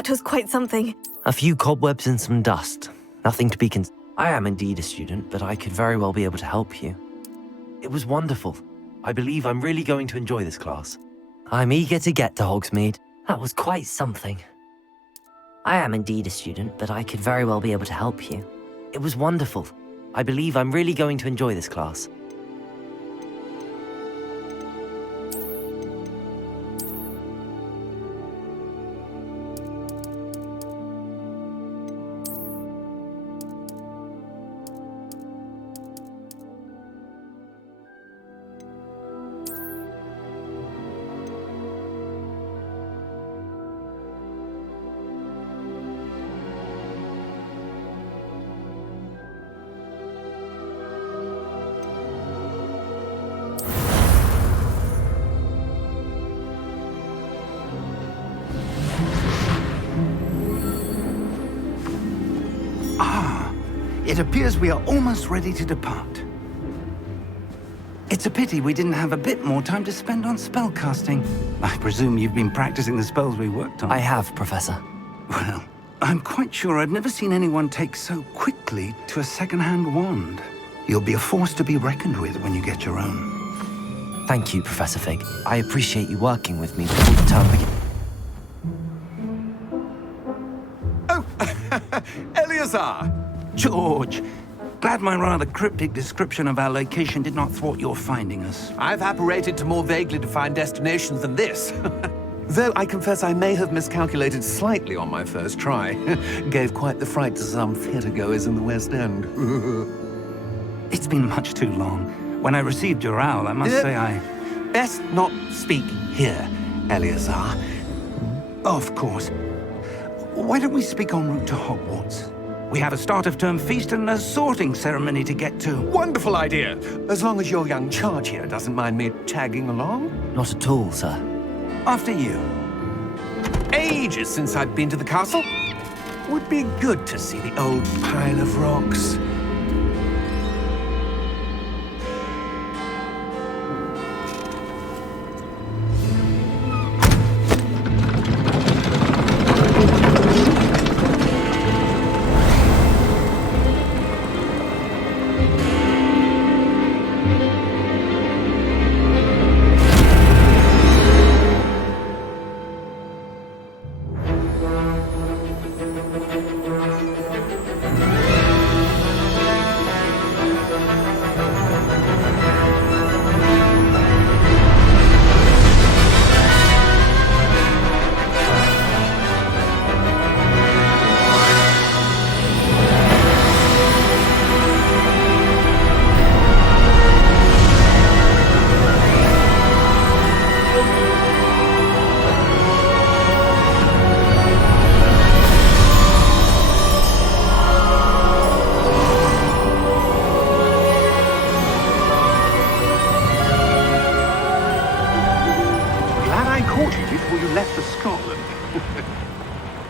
That was quite something. A few cobwebs and some dust. Nothing to be I am indeed a student, but I could very well be able to help you. It was wonderful. I believe I'm really going to enjoy this class. I'm eager to get to Hogsmeade. That was quite something. I am indeed a student, but I could very well be able to help you. It was wonderful. I believe I'm really going to enjoy this class. It appears we are almost ready to depart. It's a pity we didn't have a bit more time to spend on spellcasting. I presume you've been practicing the spells we worked on. I have, Professor. Well, I'm quite sure I've never seen anyone take so quickly to a second-hand wand. You'll be a force to be reckoned with when you get your own. Thank you, Professor Fig. I appreciate you working with me before the term begins. Oh, Eleazar! George, glad my rather cryptic description of our location did not thwart your finding us. I've apparated to more vaguely defined destinations than this. Though I confess I may have miscalculated slightly on my first try. Gave quite the fright to some theatre-goers in the West End. It's been much too long. When I received your owl, I must say I... Best not speak here, Eleazar. Of course. Why don't we speak en route to Hogwarts? We have a start-of-term feast and a sorting ceremony to get to. Wonderful idea! As long as your young charge here doesn't mind me tagging along. Not at all, sir. After you. Ages since I've been to the castle. Would be good to see the old pile of rocks.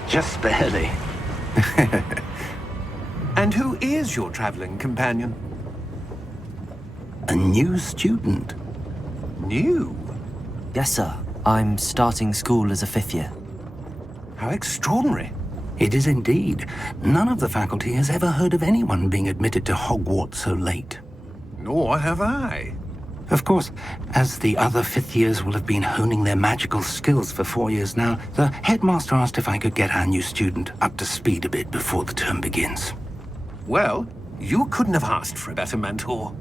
Just barely. And who is your traveling companion? A new student. New? Yes, sir. I'm starting school as a 5th year. How extraordinary. It is indeed. None of the faculty has ever heard of anyone being admitted to Hogwarts so late. Nor have I. Of course, as the other 5th years will have been honing their magical skills for 4 years now, the headmaster asked if I could get our new student up to speed a bit before the term begins. Well, you couldn't have asked for a better mentor.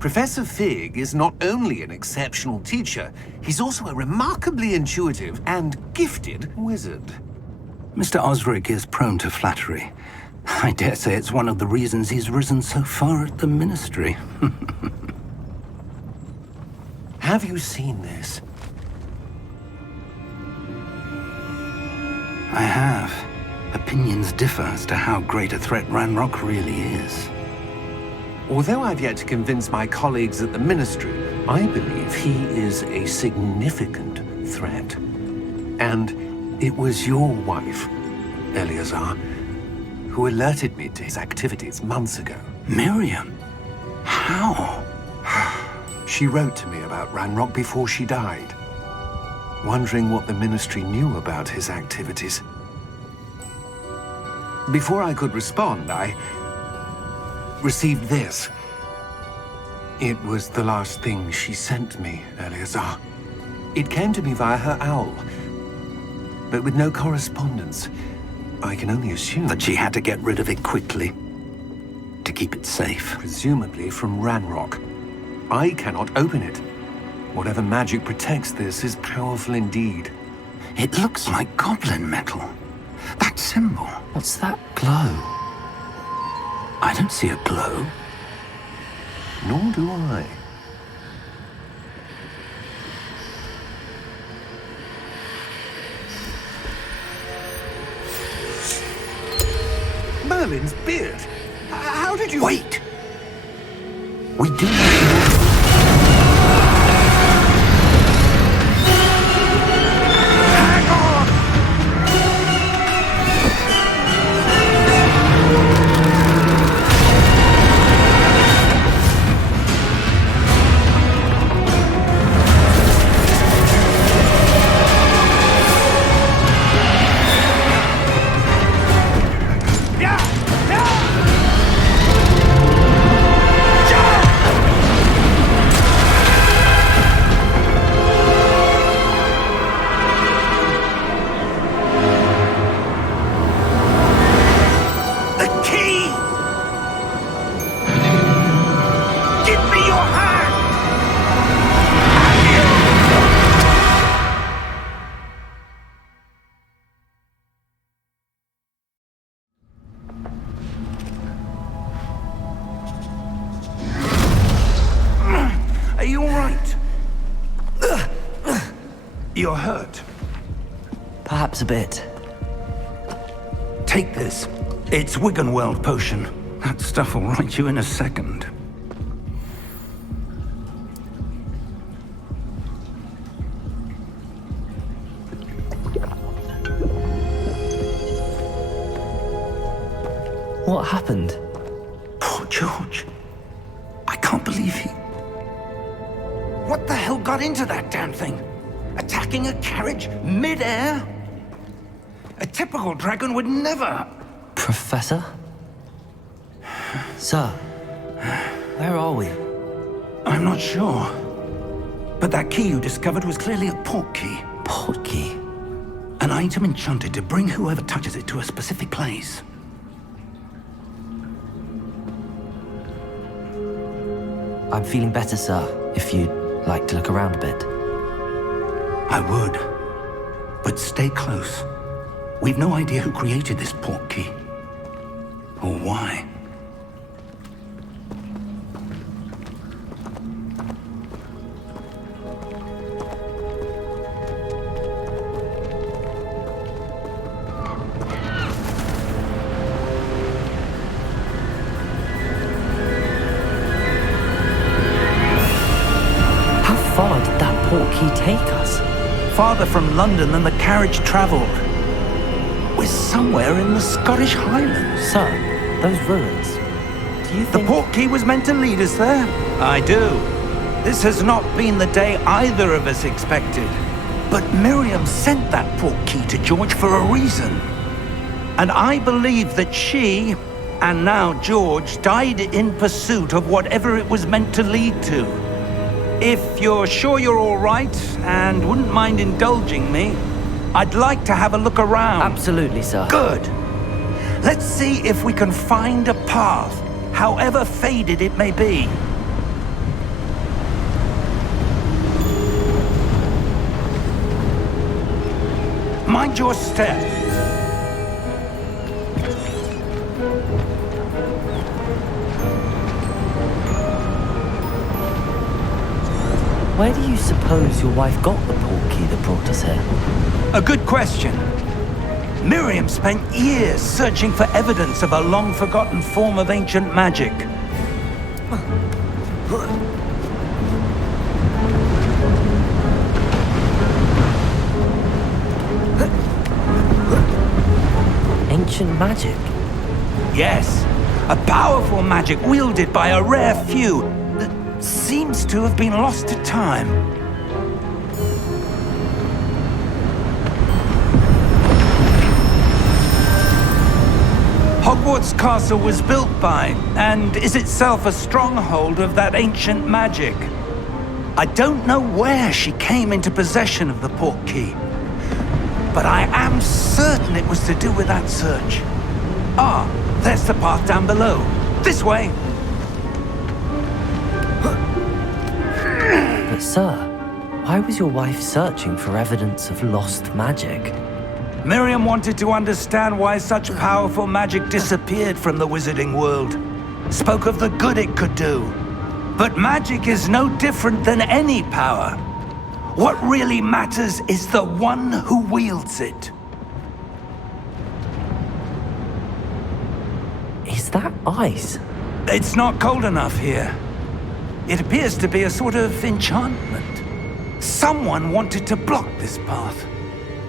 Professor Fig is not only an exceptional teacher, he's also a remarkably intuitive and gifted wizard. Mr. Osric is prone to flattery. I dare say it's one of the reasons he's risen so far at the Ministry. Have you seen this? I have. Opinions differ as to how great a threat Ranrock really is. Although I've yet to convince my colleagues at the Ministry, I believe he is a significant threat. And it was your wife, Eleazar, who alerted me to his activities months ago. Miriam? How? She wrote to me about Ranrock before she died, wondering what the Ministry knew about his activities. Before I could respond, I received this. It was the last thing she sent me, Eleazar. It came to me via her owl, but with no correspondence. I can only assume That she had to get rid of it quickly to keep it safe. presumably from Ranrock. I cannot open it. Whatever magic protects this is powerful indeed. It looks like goblin metal. That symbol. What's that glow? I don't see a glow. Nor do I. Merlin's beard. How did you... Wait! We do not Hang on! The key! Give me your hand! Are you all right? You're hurt. Perhaps a bit. Take this. It's Wiggenweld potion. That stuff will right you in a second. What happened? Poor George. I can't believe he... What the hell got into that damn thing? Attacking a carriage mid-air? A typical dragon would never... Professor? Sir, where are we? I'm not sure. But that key you discovered was clearly a port key. Port key? An item enchanted to bring whoever touches it to a specific place. I'm feeling better, sir, if you'd like to look around a bit. I would. But stay close. We've no idea who created this port key. Or why. How far did that port key take us? Farther from London than the carriage traveled. We're somewhere in the Scottish Highlands. Sir, those ruins. Do you The think... port key was meant to lead us there? I do. This has not been the day either of us expected. But Miriam sent that port key to George for a reason. And I believe that she, and now George, died in pursuit of whatever it was meant to lead to. If you're sure you're all right, and wouldn't mind indulging me, I'd like to have a look around. Absolutely, sir. Good. Let's see if we can find a path, however faded it may be. Mind your step. Where do you suppose your wife got the port key that brought us here? A good question. Miriam spent years searching for evidence of a long-forgotten form of ancient magic. Ancient magic? Yes, a powerful magic wielded by a rare few that seems to have been lost to time. Hogwarts Castle was built by, and is itself a stronghold of that ancient magic. I don't know where she came into possession of the portkey, but I am certain it was to do with that search. Ah, there's the path down below. This way! But sir, why was your wife searching for evidence of lost magic? Miriam wanted to understand why such powerful magic disappeared from the wizarding world. Spoke of the good it could do. But magic is no different than any power. What really matters is the one who wields it. Is that ice? It's not cold enough here. It appears to be a sort of enchantment. Someone wanted to block this path.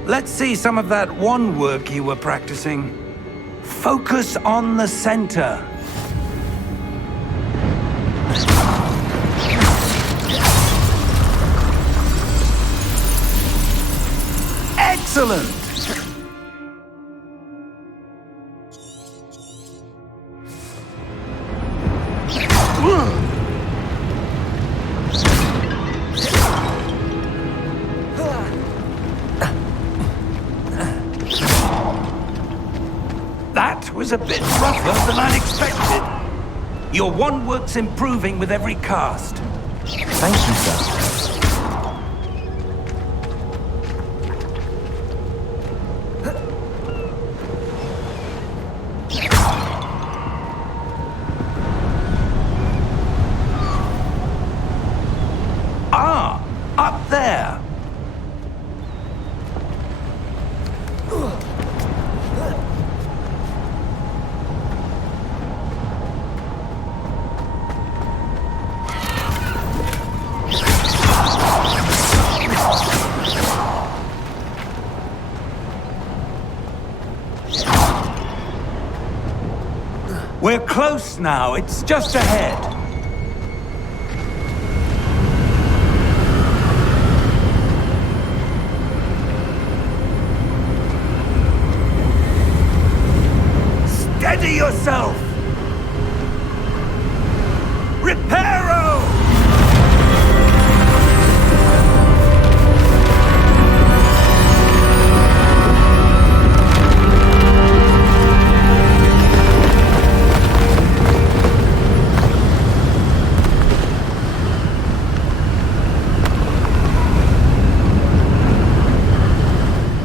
Let's see some of that wand work you were practicing. Focus on the center. Excellent! That was a bit rougher than I'd expected. Your wand work's improving with every cast. Thank you, sir. Ah, up there. We're close now. It's just ahead. Steady yourself! Reparo!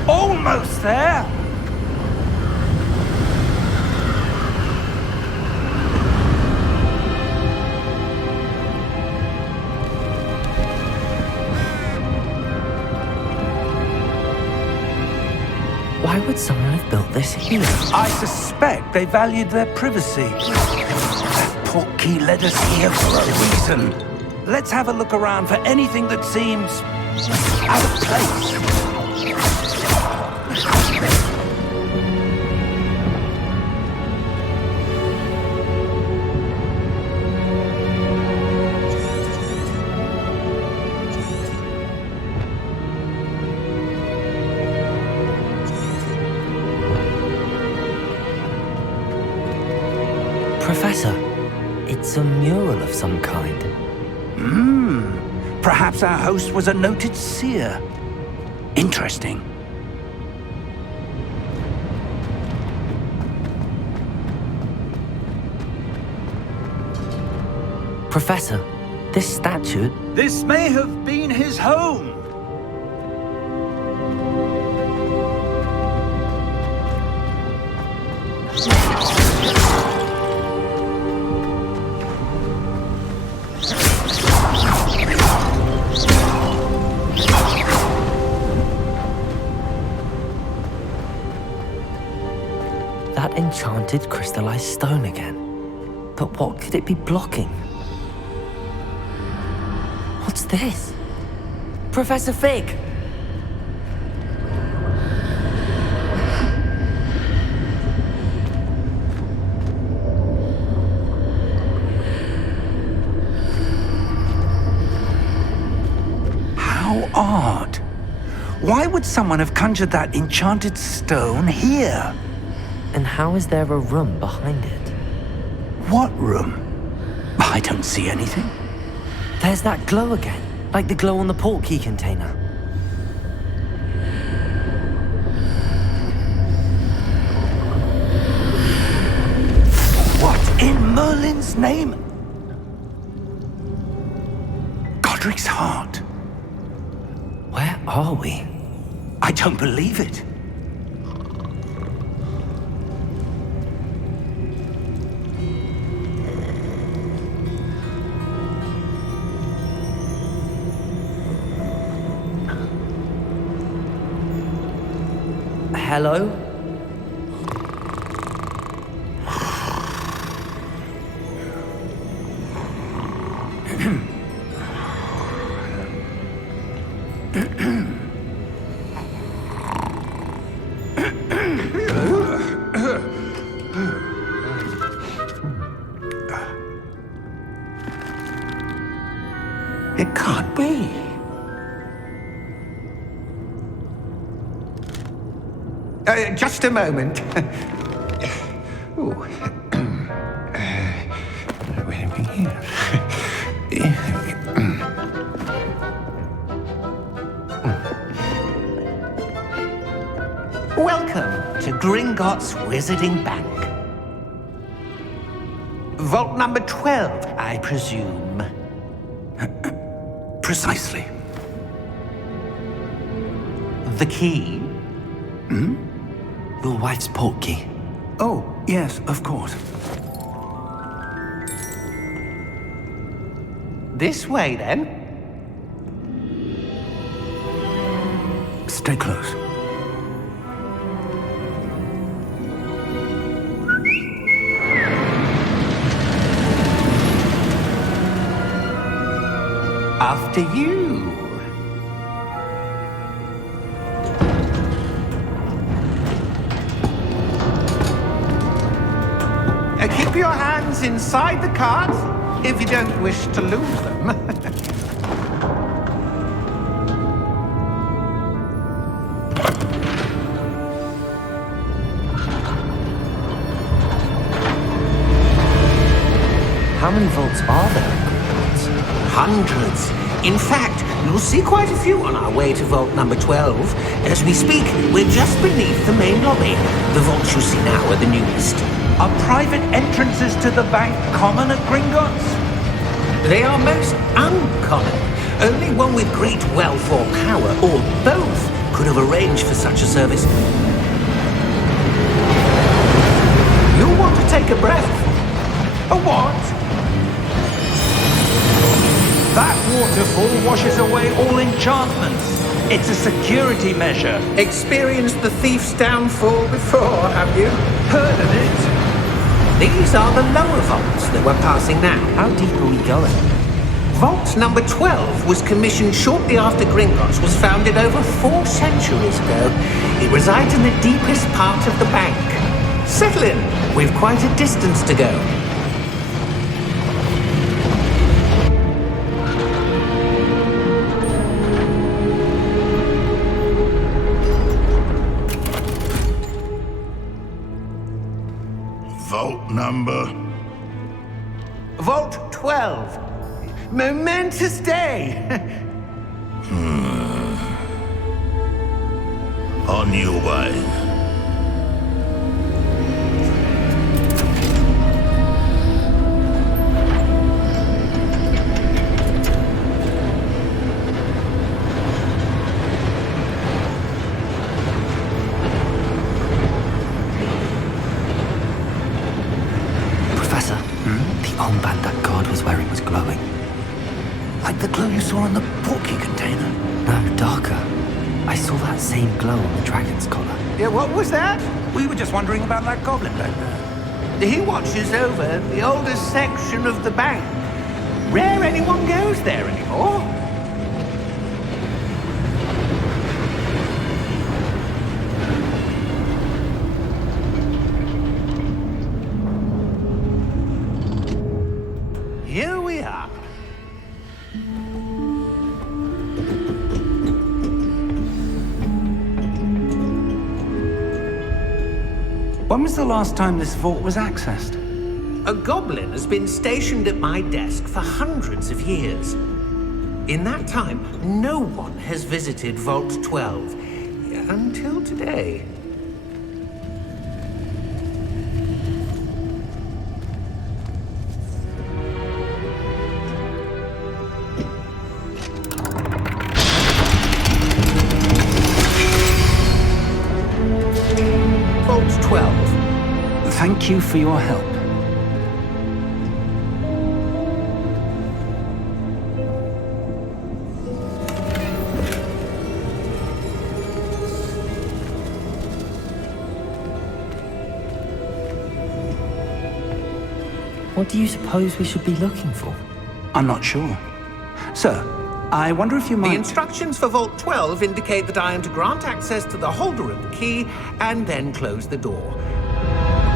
Almost there! Why would someone have built this here? I suspect they valued their privacy. That portkey led us here for a reason. Let's have a look around for anything that seems out of place. Professor, it's a mural of some kind. Perhaps our host was a noted seer. Interesting. Professor, this statue... This may have been his home. That enchanted crystallized stone again. But what could it be blocking? What's this? Professor Fig! How odd. Why would someone have conjured that enchanted stone here? And how is there a room behind it? What room? I don't see anything. There's that glow again, like the glow on the portkey container. What in Merlin's name? Godric's heart. Where are we? I don't believe it. Hello? It can't be. Just a moment. Ooh. Wait a minute. Welcome to Gringotts Wizarding Bank. Vault number 12, I presume. Precisely. The key? Your wife's portkey. Oh, yes, of course. This way, then. Stay close. After you. Keep your hands inside the cart if you don't wish to lose them. How many vaults are there in Gringotts? Hundreds. In fact, you'll see quite a few on our way to vault number 12. As we speak, we're just beneath the main lobby. The vaults you see now are the newest. Are private entrances to the bank common at Gringotts? They are most uncommon. Only one with great wealth or power, or both, could have arranged for such a service. You'll want to take a breath. A what? That waterfall washes away all enchantments. It's a security measure. Experienced the thief's downfall before, have you? Heard of it? These are the lower vaults that we're passing now. How deep are we going? Vault number 12 was commissioned shortly after Gringotts was founded over 4 centuries ago. It resides in the deepest part of the bank. Settle in. We've quite a distance to go. Vault number? Vault 12. Momentous day. On your way. Professor, the armband that guard was wearing was glowing. Like the glow you saw in the portkey container. No, darker. I saw that same glow on the dragon's collar. Yeah, what was that? We were just wondering about that goblin back there. He watches over the oldest section of the bank. Rare anyone goes there anymore. Here we are. When was the last time this vault was accessed? A goblin has been stationed at my desk for hundreds of years. In that time, no one has visited Vault 12 until today. Vault 12. Thank you for your help. What do you suppose we should be looking for? I'm not sure. Sir, I wonder if you The might... instructions for Vault 12 indicate that I am to grant access to the holder of the key and then close the door.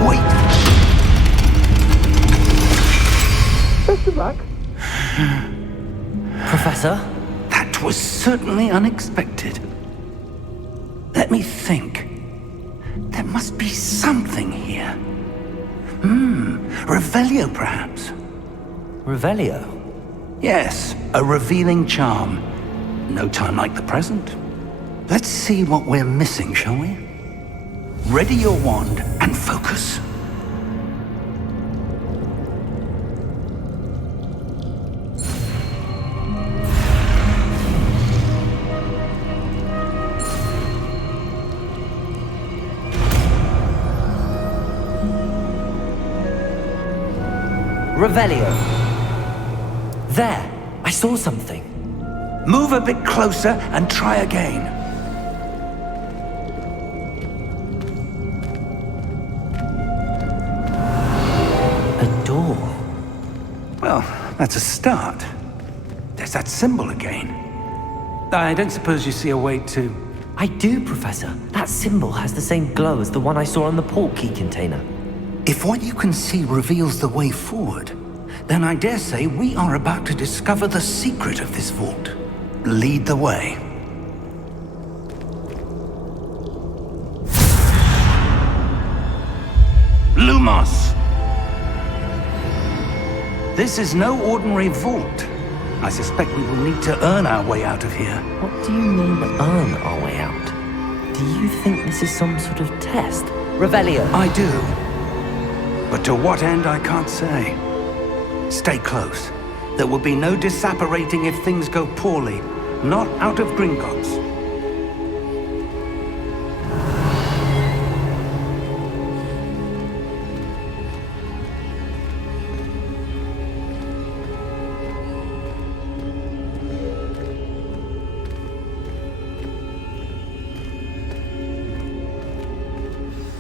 Wait! Best of luck. Professor? That was certainly unexpected. Let me think. There must be something here. Revelio, perhaps? Revelio? Yes, a revealing charm. No time like the present. Let's see what we're missing, shall we? Ready your wand and focus. Revelio. There, I saw something. Move a bit closer and try again. A door. Well, that's a start. There's that symbol again. I don't suppose you see a way to... I do, Professor. That symbol has the same glow as the one I saw on the port key container. If what you can see reveals the way forward, then I dare say we are about to discover the secret of this vault. Lead the way. Lumos! This is no ordinary vault. I suspect we will need to earn our way out of here. What do you mean, earn our way out? Do you think this is some sort of test? Revelio. I do. But to what end, I can't say. Stay close. There will be no disapparating if things go poorly. Not out of Gringotts.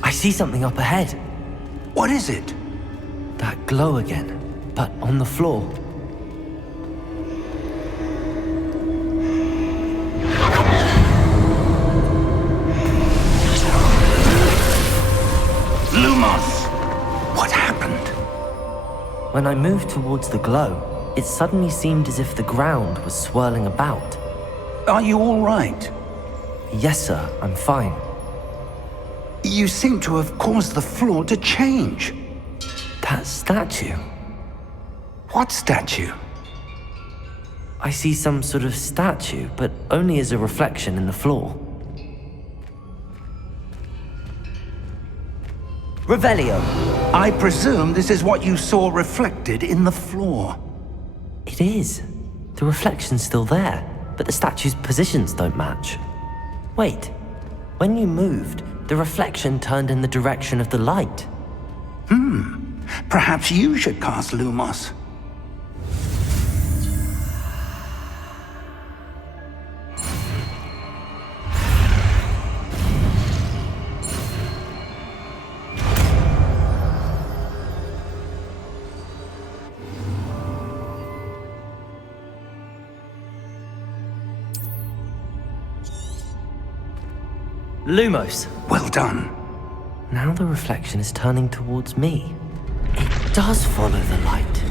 I see something up ahead. What is it? That glow again, but on the floor. Lumos! What happened? When I moved towards the glow, it suddenly seemed as if the ground was swirling about. Are you all right? Yes, sir, I'm fine. You seem to have caused the floor to change. That statue. What statue? I see some sort of statue, but only as a reflection in the floor. Revelio. I presume this is what you saw reflected in the floor. It is. The reflection's still there, but the statue's positions don't match. Wait. When you moved, the reflection turned in the direction of the light. Perhaps you should cast Lumos. Lumos. Well done. Now the reflection is turning towards me. It does follow the light.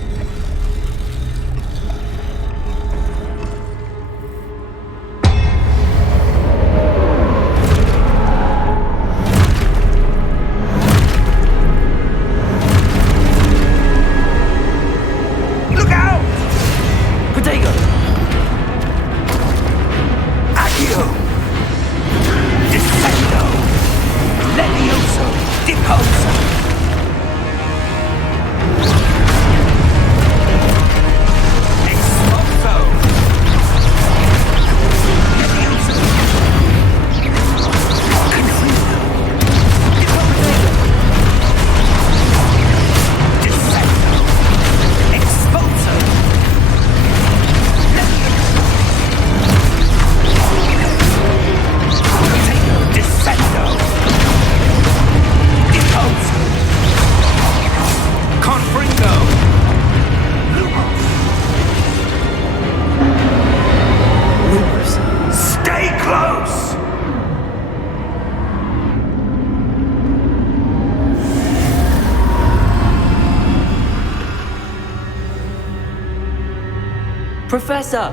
Professor!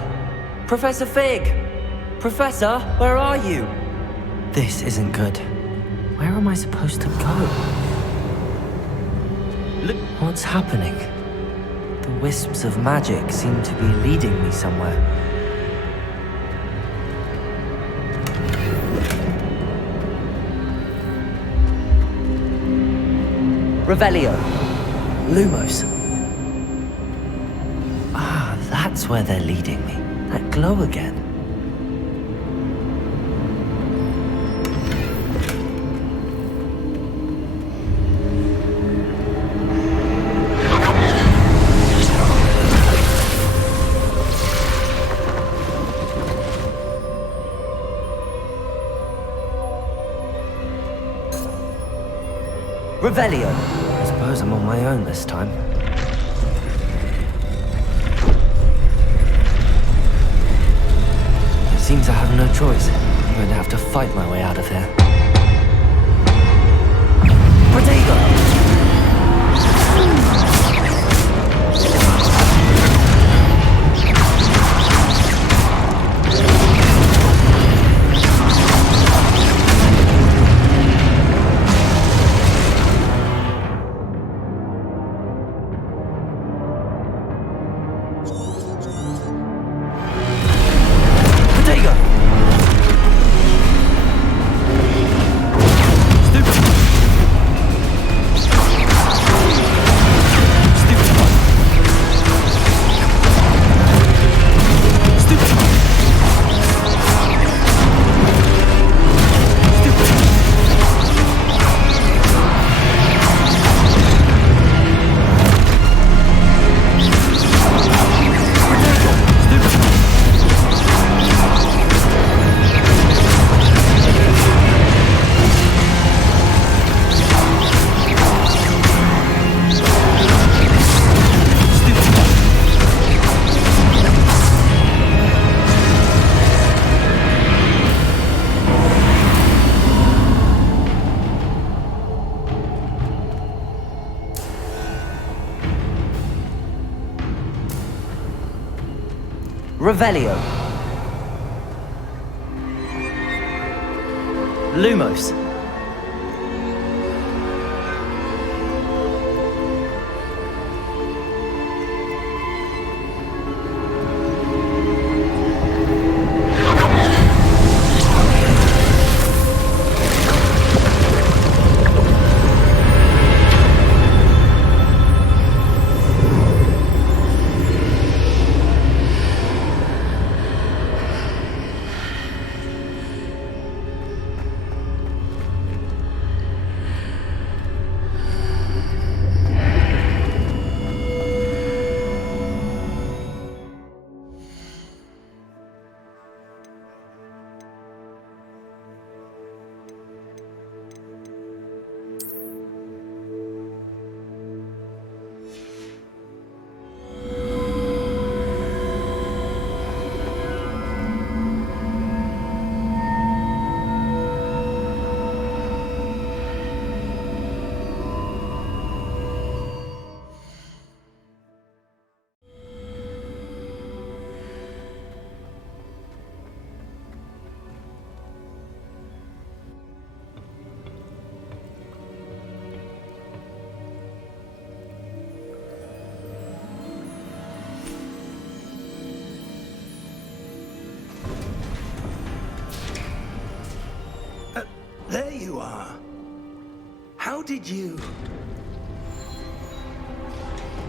Professor Fig! Professor, where are you? This isn't good. Where am I supposed to go? Look, what's happening? The wisps of magic seem to be leading me somewhere. Revelio. Lumos. Ah, that's where they're leading me. That glow again. Revelio. I suppose I'm on my own this time. It seems I have no choice. I'm going to have to fight my way out of here. Protego! Revelio. Lumos. There you are. How did you...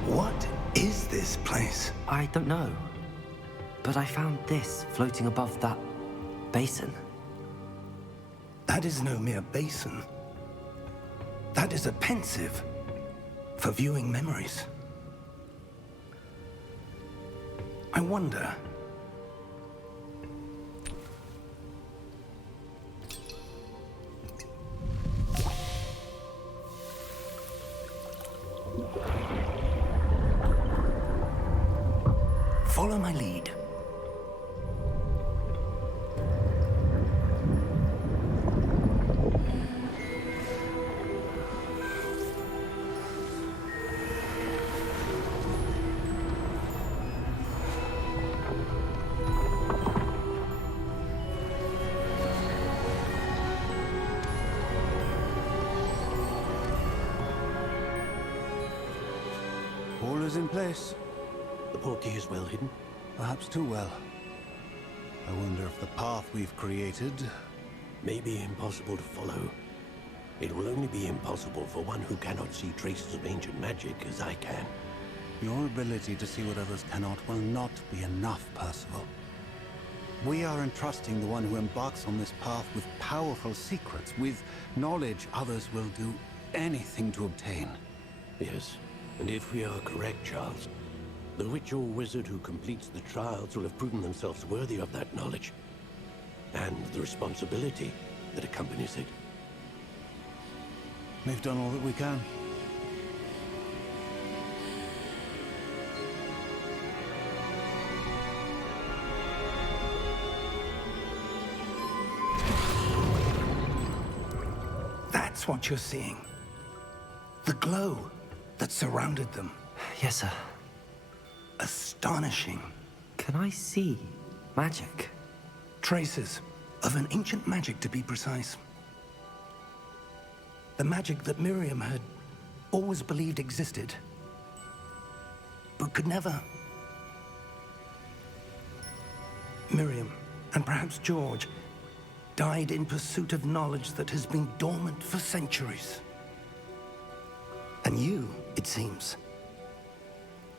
What is this place? I don't know. But I found this floating above that basin. That is no mere basin. That is a pensive for viewing memories. I wonder... Follow my lead. All is in place. The portkey is well hidden. Perhaps too well. I wonder if the path we've created... May be impossible to follow. It will only be impossible for one who cannot see traces of ancient magic as I can. Your ability to see what others cannot will not be enough, Percival. We are entrusting the one who embarks on this path with powerful secrets, with knowledge others will do anything to obtain. Yes, and if we are correct, Charles, the witch or wizard who completes the trials will have proven themselves worthy of that knowledge, and the responsibility that accompanies it. We've done all that we can. That's what you're seeing. The glow that surrounded them. Yes, sir. Astonishing. Can I see magic? Traces of an ancient magic, to be precise. The magic that Miriam had always believed existed, but could never. Miriam, and perhaps George, died in pursuit of knowledge that has been dormant for centuries. And you, it seems,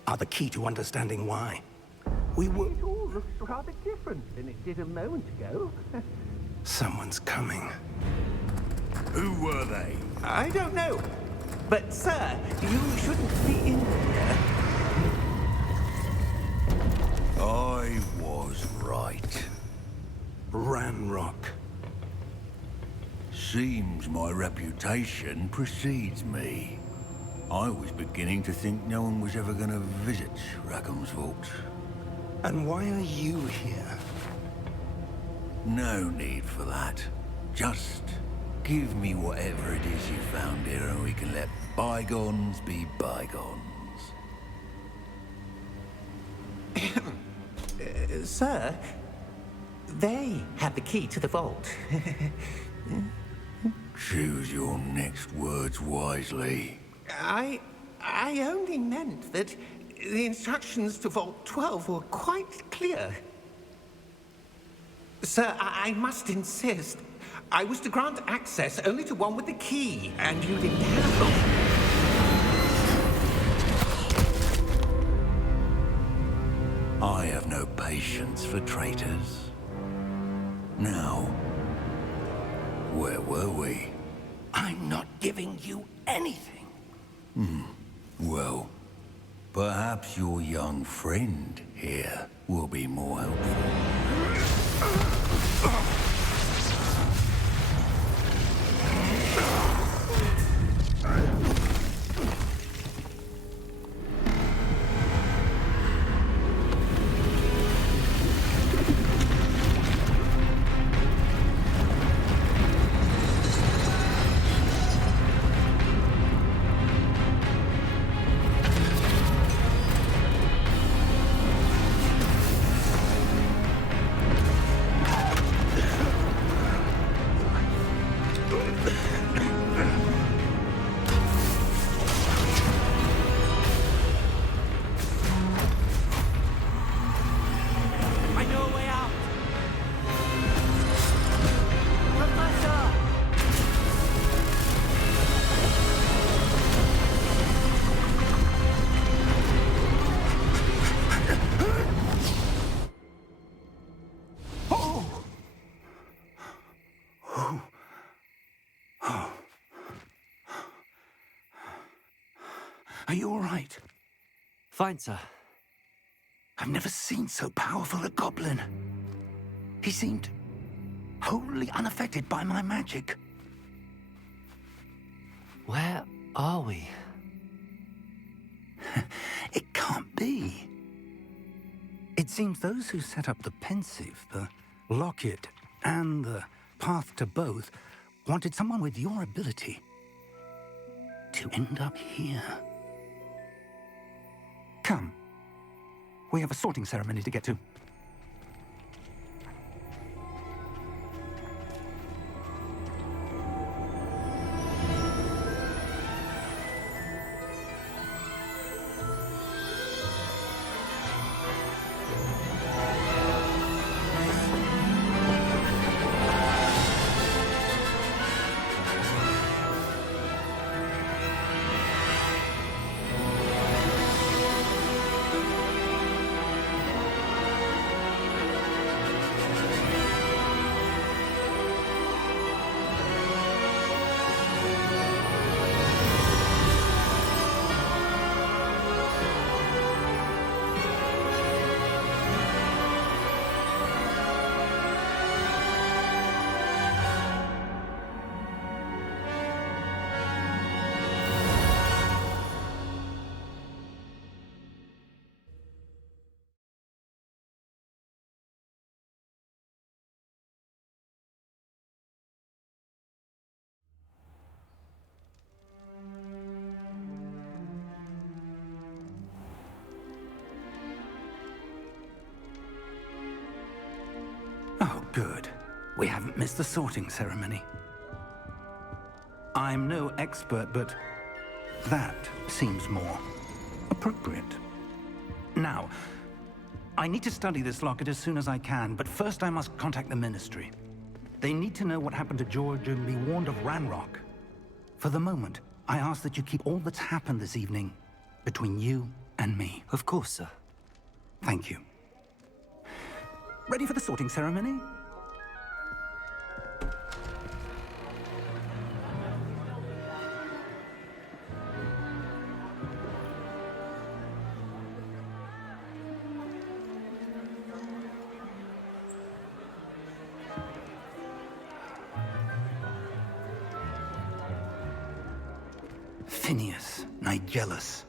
are the key to understanding why. We were... It all looks rather different than it did a moment ago. Someone's coming. Who were they? I don't know. But, sir, you shouldn't be in here. I was right. Ranrock. Seems my reputation precedes me. I was beginning to think no one was ever going to visit Rackham's vault. And why are you here? No need for that. Just give me whatever it is you found here and we can let bygones be bygones. Sir, they have the key to the vault. Choose your next words wisely. I only meant that the instructions to Vault 12 were quite clear. Sir, I must insist. I was to grant access only to one with the key, and you didn't have them. I have no patience for traitors. Now, where were we? I'm not giving you anything. Well, perhaps your young friend here will be more helpful. I know a way out. Are you all right? Fine, sir. I've never seen so powerful a goblin. He seemed wholly unaffected by my magic. Where are we? It can't be. It seems those who set up the pensive, the locket, and the path to both wanted someone with your ability to end up here. Come. We have a sorting ceremony to get to. Good. We haven't missed the sorting ceremony. I'm no expert, but that seems more appropriate. Now, I need to study this locket as soon as I can, but first I must contact the Ministry. They need to know what happened to George and be warned of Ranrock. For the moment, I ask that you keep all that's happened this evening between you and me. Of course, sir. Thank you. Ready for the sorting ceremony? Phineas, Nigellus,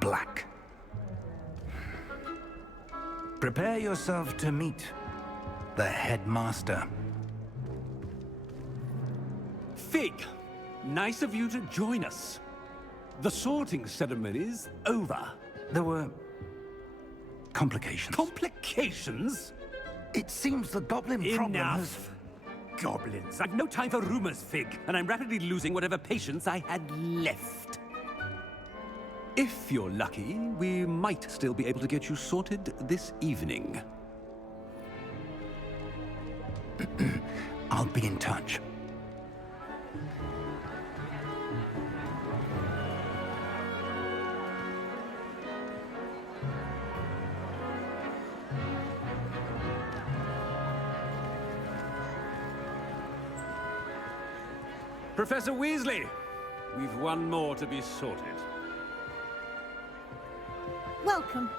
Black. Prepare yourself to meet the headmaster. Fig, nice of you to join us. The sorting ceremony's over. There were complications. Complications? It seems the goblin problem has... Enough! Goblins. I've no time for rumors, Fig, and I'm rapidly losing whatever patience I had left. If you're lucky, we might still be able to get you sorted this evening. I'll be in touch. Professor Weasley, we've one more to be sorted. Welcome.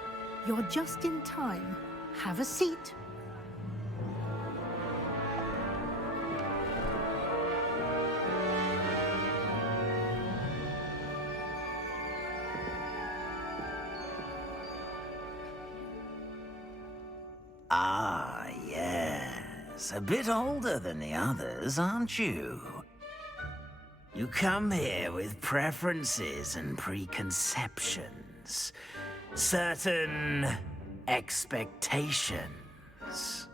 You're just in time. Have a seat. Ah, yes. A bit older than the others, aren't you? You come here with preferences and preconceptions. Certain expectations.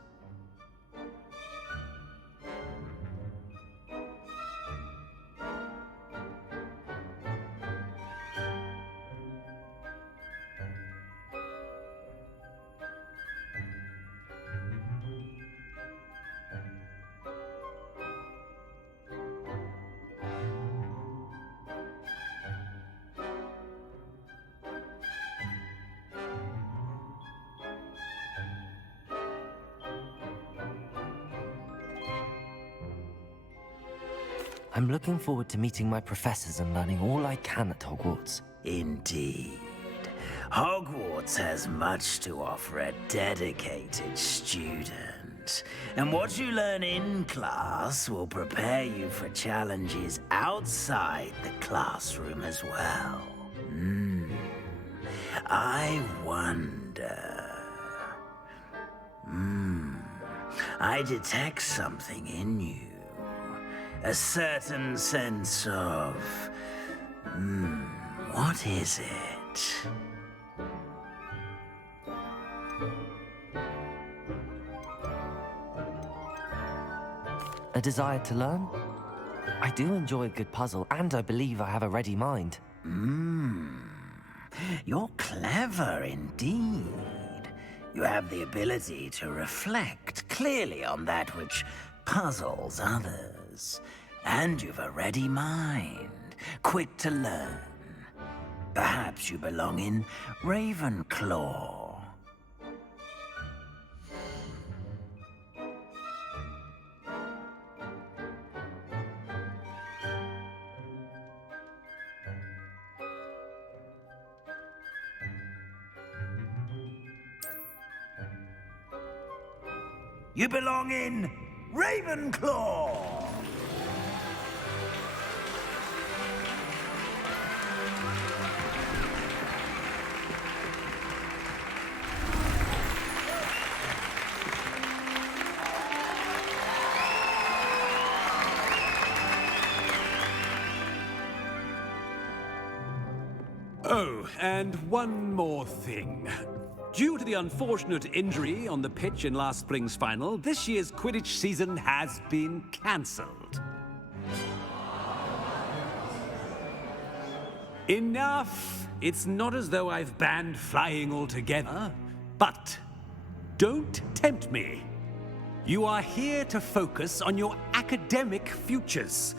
I'm looking forward to meeting my professors and learning all I can at Hogwarts. Indeed. Hogwarts has much to offer a dedicated student. And what you learn in class will prepare you for challenges outside the classroom as well. I wonder... I detect something in you. A certain sense of... what is it? A desire to learn? I do enjoy a good puzzle, and I believe I have a ready mind. You're clever indeed. You have the ability to reflect clearly on that which puzzles others. And you've a ready mind, quick to learn. Perhaps you belong in Ravenclaw. You belong in Ravenclaw! Oh, and one more thing. Due to the unfortunate injury on the pitch in last spring's final, this year's Quidditch season has been cancelled. Enough! It's not as though I've banned flying altogether, but don't tempt me. You are here to focus on your academic futures.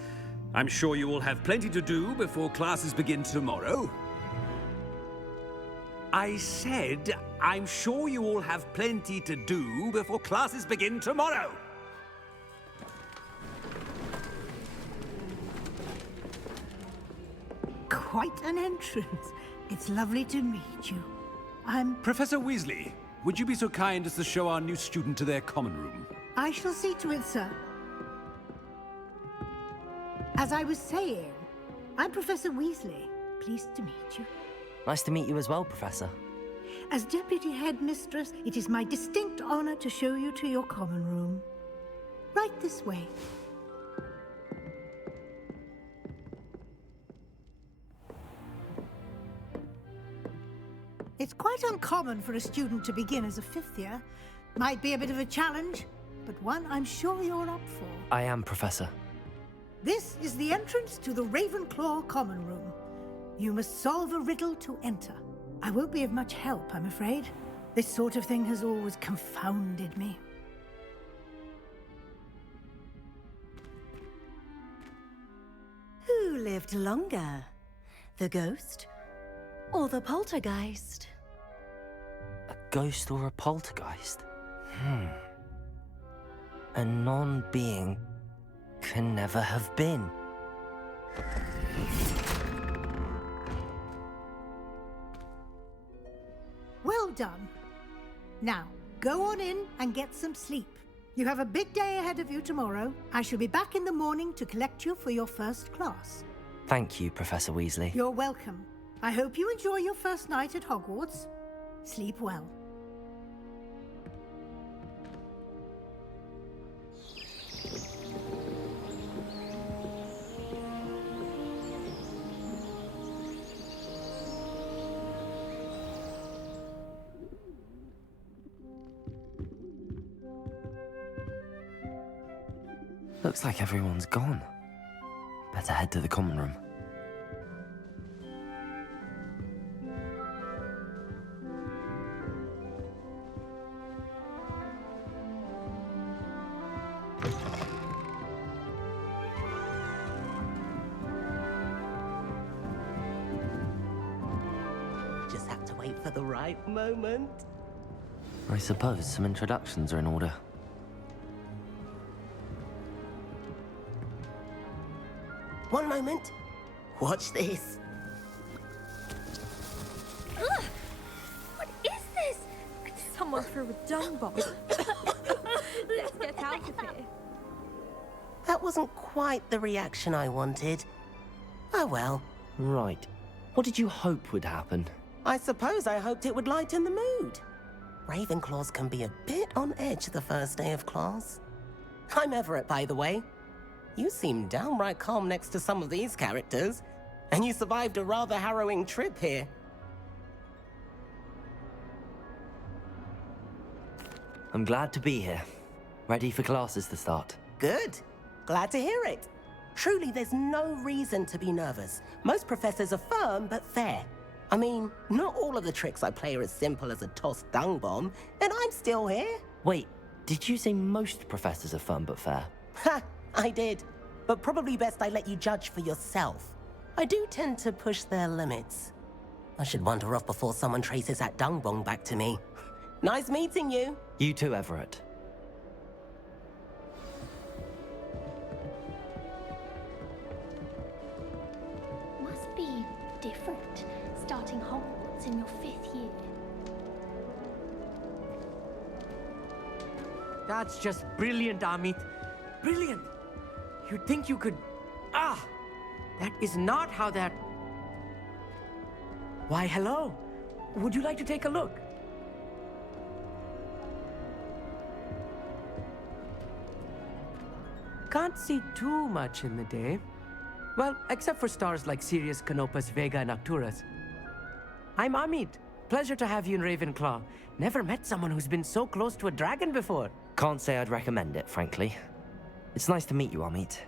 I'm sure you will have plenty to do before classes begin tomorrow. I said, I'm sure you all have plenty to do before classes begin tomorrow. Quite an entrance. It's lovely to meet you. I'm... Professor Weasley, would you be so kind as to show our new student to their common room? I shall see to it, sir. As I was saying, I'm Professor Weasley. Pleased to meet you. Nice to meet you as well, Professor. As Deputy Headmistress, it is my distinct honor to show you to your common room. Right this way. It's quite uncommon for a student to begin as a fifth year. Might be a bit of a challenge, but one I'm sure you're up for. I am, Professor. This is the entrance to the Ravenclaw common room. You must solve a riddle to enter. I won't be of much help, I'm afraid. This sort of thing has always confounded me. Who lived longer? The ghost or the poltergeist? A ghost or a poltergeist? A non-being can never have been. Well done. Now, go on in and get some sleep. You have a big day ahead of you tomorrow. I shall be back in the morning to collect you for your first class. Thank you, Professor Weasley. You're welcome. I hope you enjoy your first night at Hogwarts. Sleep well. Looks like everyone's gone. Better head to the common room. Just have to wait for the right moment. I suppose some introductions are in order. One moment. Watch this. Ugh! What is this? Someone threw a dung bomb. Let's get out of here. That wasn't quite the reaction I wanted. Oh well. Right. What did you hope would happen? I suppose I hoped it would lighten the mood. Ravenclaws can be a bit on edge the first day of class. I'm Everett, by the way. You seem downright calm next to some of these characters, and you survived a rather harrowing trip here. I'm glad to be here. Ready for classes to start. Good. Glad to hear it. Truly, there's no reason to be nervous. Most professors are firm but fair. I mean, not all of the tricks I play are as simple as a tossed dung bomb, and I'm still here. Wait, did you say most professors are fun but fair? Ha! I did. But probably best I let you judge for yourself. I do tend to push their limits. I should wander off before someone traces that dung bomb back to me. Nice meeting you. You too, Everett. Must be different, starting Hogwarts in your 5th year. That's just brilliant, Amit. Brilliant! You'd think you could... That is not how that... Why, hello. Would you like to take a look? Can't see too much in the day. Well, except for stars like Sirius, Canopus, Vega, and Arcturus. I'm Amit, Pleasure to have you in Ravenclaw. Never met someone who's been so close to a dragon before. Can't say I'd recommend it, frankly. It's nice to meet you, Amit.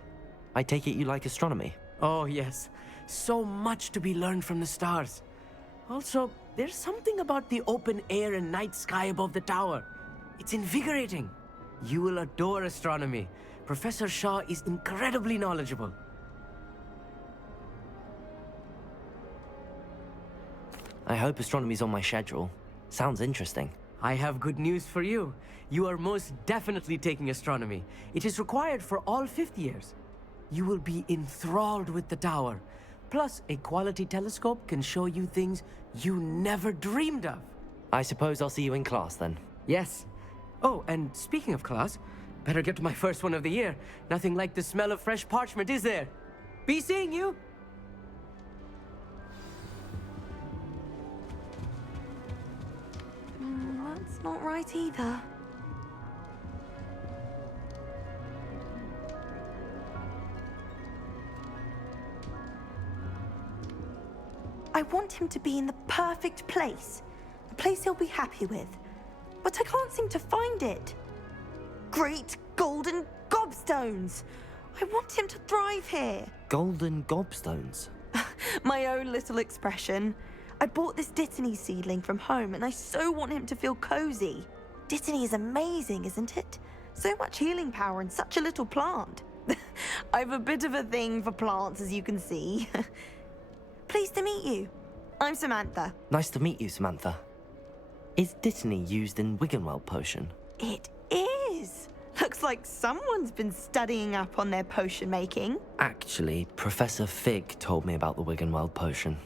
I take it you like astronomy? Oh, yes. So much to be learned from the stars. Also, there's something about the open air and night sky above the tower. It's invigorating. You will adore astronomy. Professor Shaw is incredibly knowledgeable. I hope astronomy's on my schedule. Sounds interesting. I have good news for you. You are most definitely taking astronomy. It is required for all fifth years. You will be enthralled with the tower. Plus, a quality telescope can show you things you never dreamed of. I suppose I'll see you in class then. Yes. Oh, and speaking of class, better get to my first one of the year. Nothing like the smell of fresh parchment, is there? Be seeing you! That's not right either. I want him to be in the perfect place. A place he'll be happy with. But I can't seem to find it. Great golden gobstones! I want him to thrive here. Golden gobstones? My own little expression. I bought this Dittany seedling from home and I so want him to feel cozy. Dittany is amazing, isn't it? So much healing power in such a little plant. I've a bit of a thing for plants, as you can see. Pleased to meet you. I'm Samantha. Nice to meet you, Samantha. Is Dittany used in Wiggenweld potion? It is. Looks like someone's been studying up on their potion making. Actually, Professor Fig told me about the Wiggenweld potion.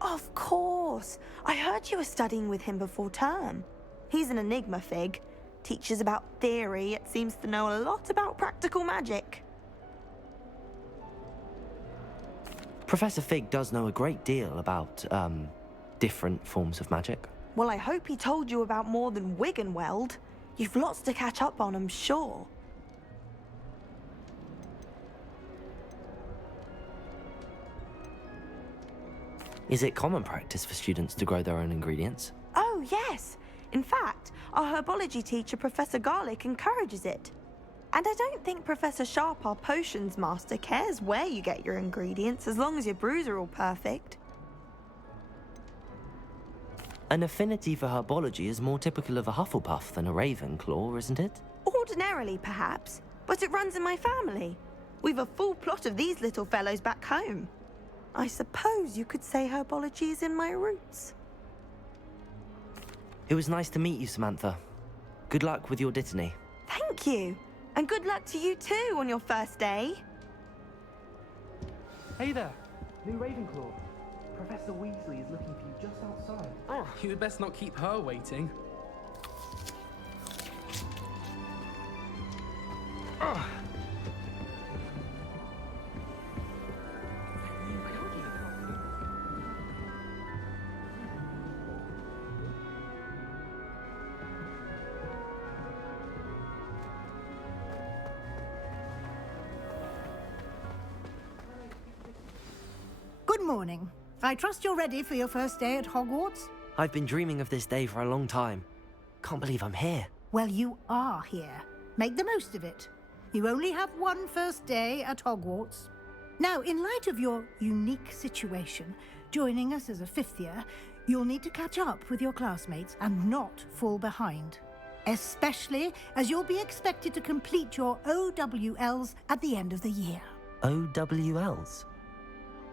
Of course. I heard you were studying with him before term. He's an enigma, Fig. Teaches about theory, yet seems to know a lot about practical magic. Professor Fig does know a great deal about, different forms of magic. Well, I hope he told you about more than Wiggenweld. You've lots to catch up on, I'm sure. Is it common practice for students to grow their own ingredients? Oh, yes. In fact, our herbology teacher, Professor Garlick, encourages it. And I don't think Professor Sharp, our potions master, cares where you get your ingredients as long as your brews are all perfect. An affinity for herbology is more typical of a Hufflepuff than a Ravenclaw, isn't it? Ordinarily, perhaps, but it runs in my family. We've a full plot of these little fellows back home. I suppose you could say herbology is in my roots. It was nice to meet you, Samantha. Good luck with your Dittany. Thank you. And good luck to you too on your first day. Hey there, new Ravenclaw. Professor Weasley is looking for you just outside. Oh, you'd best not keep her waiting. Oh. Good morning. I trust you're ready for your first day at Hogwarts? I've been dreaming of this day for a long time. Can't believe I'm here. Well, you are here. Make the most of it. You only have one first day at Hogwarts. Now, in light of your unique situation, joining us as a fifth year, you'll need to catch up with your classmates and not fall behind. Especially as you'll be expected to complete your OWLs at the end of the year. OWLs?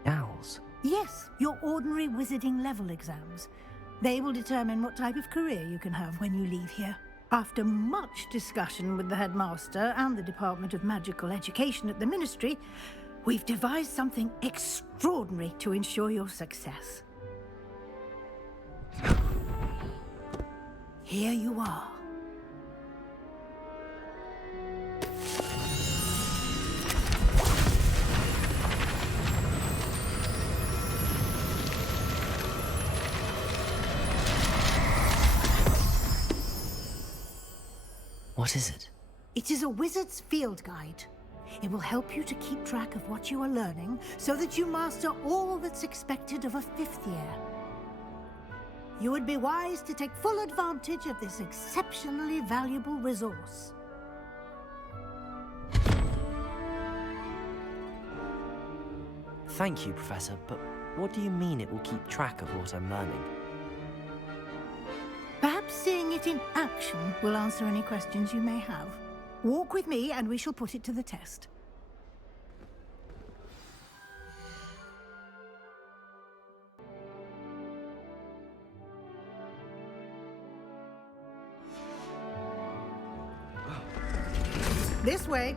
Owls? Yes, your ordinary wizarding level exams. They will determine what type of career you can have when you leave here. After much discussion with the headmaster and the Department of Magical Education at the Ministry, we've devised something extraordinary to ensure your success. Here you are. What is it? It is a wizard's field guide. It will help you to keep track of what you are learning so that you master all that's expected of a fifth year. You would be wise to take full advantage of this exceptionally valuable resource. Thank you, Professor, but what do you mean it will keep track of what I'm learning? Perhaps seeing it in action will answer any questions you may have. Walk with me and we shall put it to the test. This way.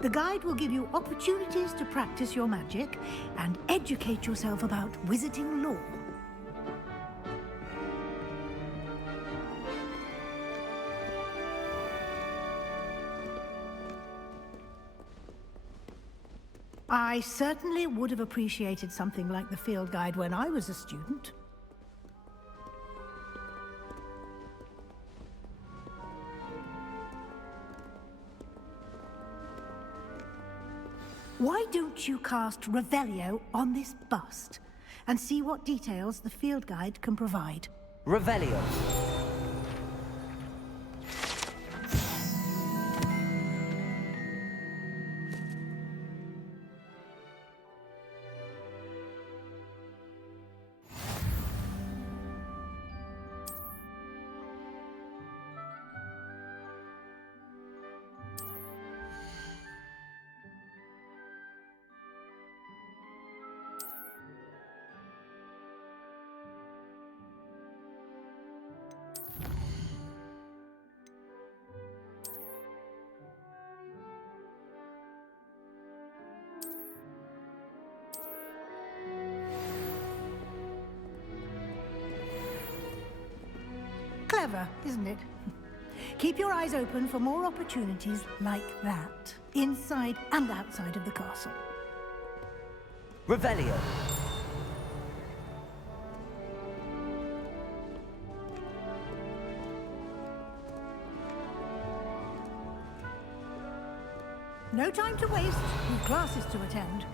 The guide will give you opportunities to practice your magic and educate yourself about wizarding lore. I certainly would have appreciated something like the field guide when I was a student. Why don't you cast Revelio on this bust and see what details the field guide can provide? Revelio. Clever, isn't it? Keep your eyes open for more opportunities like that, inside and outside of the castle. Revelio. No time to waste. We've classes to attend.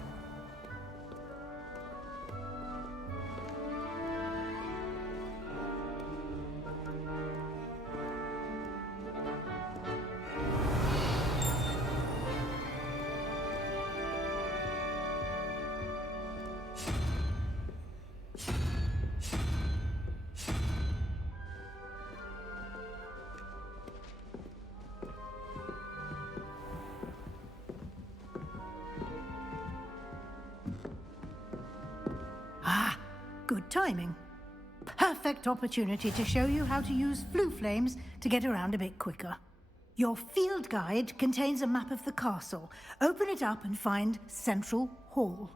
Good timing. Perfect opportunity to show you how to use flue flames to get around a bit quicker. Your field guide contains a map of the castle. Open it up and find Central Hall.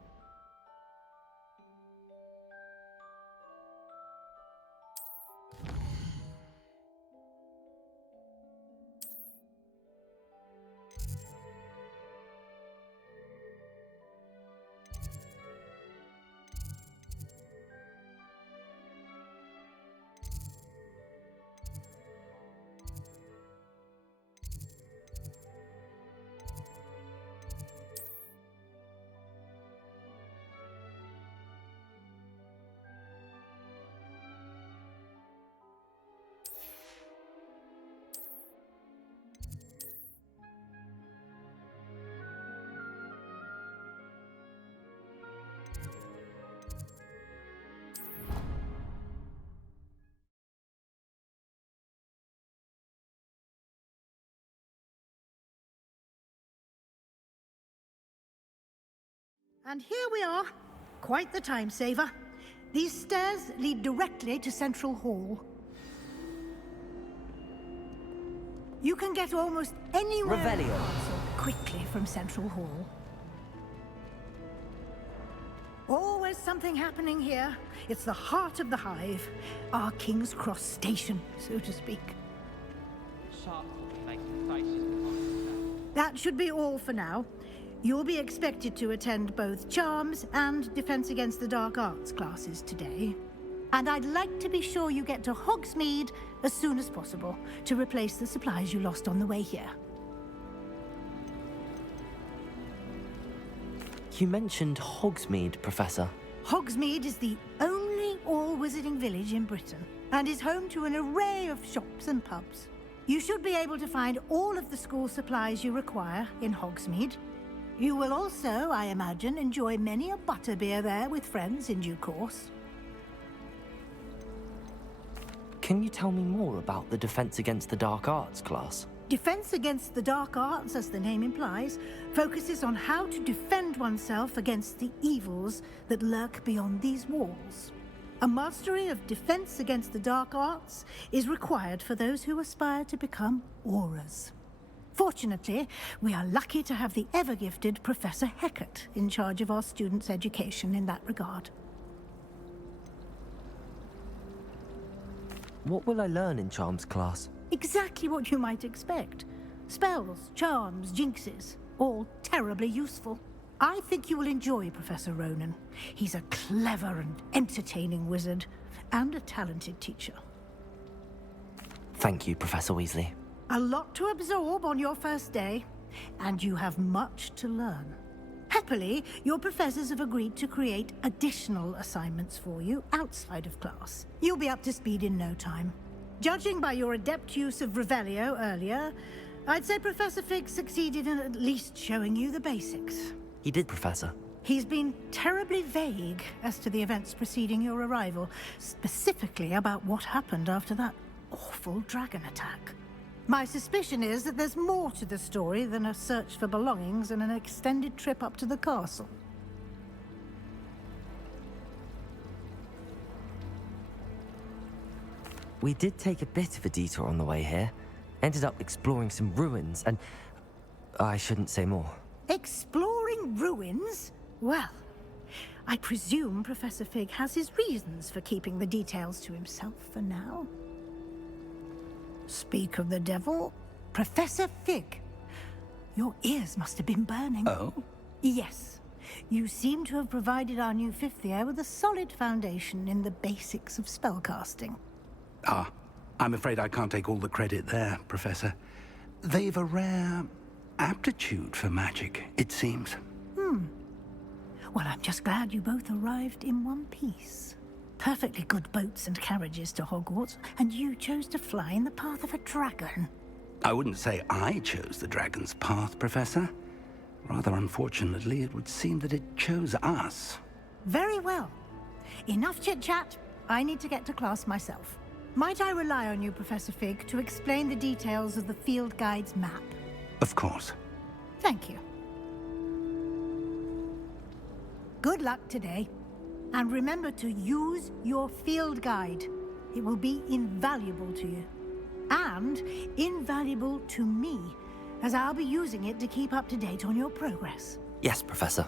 And here we are. Quite the time saver. These stairs lead directly to Central Hall. You can get almost anywhere in the castle quickly from Central Hall. Always something happening here. It's the heart of the hive. Our King's Cross station, so to speak. That should be all for now. You'll be expected to attend both Charms and Defense Against the Dark Arts classes today. And I'd like to be sure you get to Hogsmeade as soon as possible to replace the supplies you lost on the way here. You mentioned Hogsmeade, Professor. Hogsmeade is the only all-wizarding village in Britain and is home to an array of shops and pubs. You should be able to find all of the school supplies you require in Hogsmeade. You will also, I imagine, enjoy many a butterbeer there with friends in due course. Can you tell me more about the Defense Against the Dark Arts class? Defense Against the Dark Arts, as the name implies, focuses on how to defend oneself against the evils that lurk beyond these walls. A mastery of Defense Against the Dark Arts is required for those who aspire to become auras. Fortunately, we are lucky to have the ever-gifted Professor Hecat in charge of our students' education in that regard. What will I learn in Charms class? Exactly what you might expect. Spells, charms, jinxes, all terribly useful. I think you will enjoy Professor Ronan. He's a clever and entertaining wizard, and a talented teacher. Thank you, Professor Weasley. A lot to absorb on your first day, and you have much to learn. Happily, your professors have agreed to create additional assignments for you outside of class. You'll be up to speed in no time. Judging by your adept use of Revelio earlier, I'd say Professor Fig succeeded in at least showing you the basics. He did, Professor. He's been terribly vague as to the events preceding your arrival, specifically about what happened after that awful dragon attack. My suspicion is that there's more to the story than a search for belongings and an extended trip up to the castle. We did take a bit of a detour on the way here. Ended up exploring some ruins, and I shouldn't say more. Exploring ruins? Well, I presume Professor Fig has his reasons for keeping the details to himself for now. Speak of the devil, Professor Fig. Your ears must have been burning. Oh? Yes. You seem to have provided our new fifth year with a solid foundation in the basics of spellcasting. Ah, I'm afraid I can't take all the credit there, Professor. They've a rare aptitude for magic, it seems. Well, I'm just glad you both arrived in one piece. Perfectly good boats and carriages to Hogwarts, and you chose to fly in the path of a dragon. I wouldn't say I chose the dragon's path, Professor. Rather unfortunately, it would seem that it chose us. Very well. Enough chit-chat. I need to get to class myself. Might I rely on you, Professor Fig, to explain the details of the field guide's map? Of course. Thank you. Good luck today. And remember to use your field guide. It will be invaluable to you. And invaluable to me, as I'll be using it to keep up to date on your progress. Yes, Professor.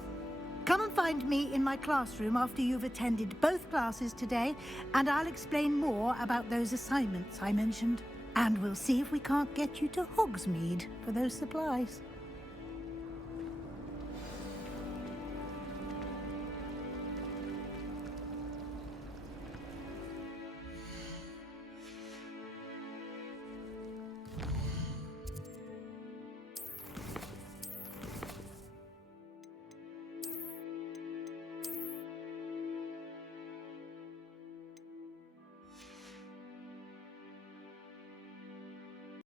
Come and find me in my classroom after you've attended both classes today, and I'll explain more about those assignments I mentioned. And we'll see if we can't get you to Hogsmeade for those supplies.